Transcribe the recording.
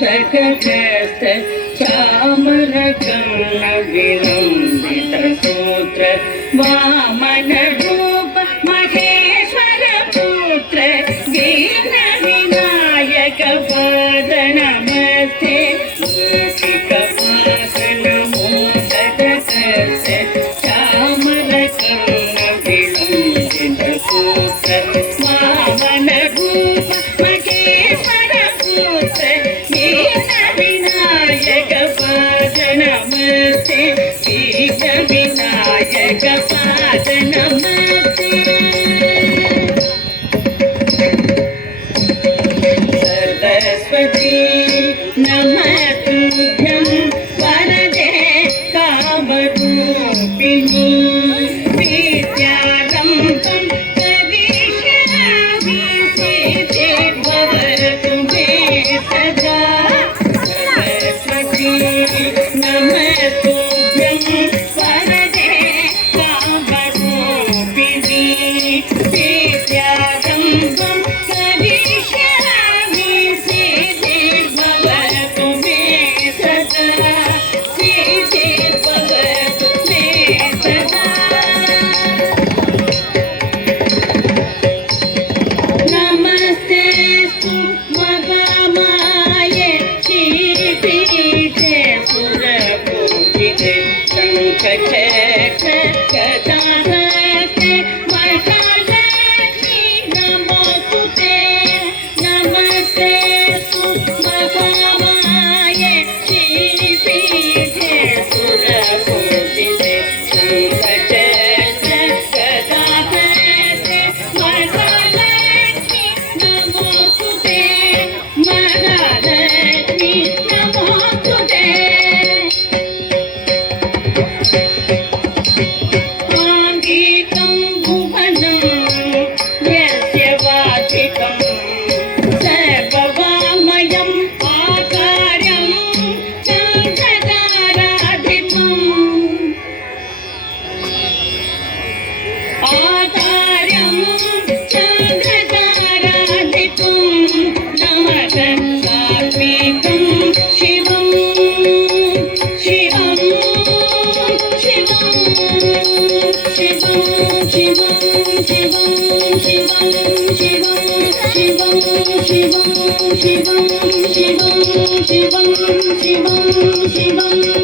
मूषिकवाहनमोदकहस्त चामरकर्ण विलम्बित सूत्र वामनरूप महेश्वर पुत्र दीन विनायक पाद नमस्ते। मूषिकवाहनमोदकहस्त चामरकर्ण विलम्बित सूत्र वामनरूप विनायक पाद नमस्ते। विनायक पाद नमस्ते। सरस्वती नमस्तुभ्यं वरदे कामरूपिणी विद्यारम्भं करिष्यामि सिद्धिर्भवतु मे सदा। नमस्तुभ्यं वरदे कामरूपिणी विद्यारम्भं करिष्यामि सिद्धिर्भवतु मे सदा। सिद्धिर्भवतु मे सदा। नमस्तेस्तु महामाये श्रीपीठे सुरपूजिते शङ्खचक्र गदाहस्ते महालक्ष्मी नमोस्तुते। नमस्तेस्तु महामाये श्रीपीठे सुरपूजिते शङ्खचक्र गदाहस्ते महालक्ष्मी नमोस्तुते। महालक्ष्मी नमोस्तुते। आङ्गिकं भुवनं यस्य वाचिकं सर्ववाङ्मयम् आकार्यं चन्द्रताराधितम्। आकार्यं चन्द्रताराधितुं नमः कार्तिकं शिवं शिवं शिवं शिवं शिवं शिवं शिवं शिवं शिवं शिवं शिवं शिवं शिवं शिवं शिवं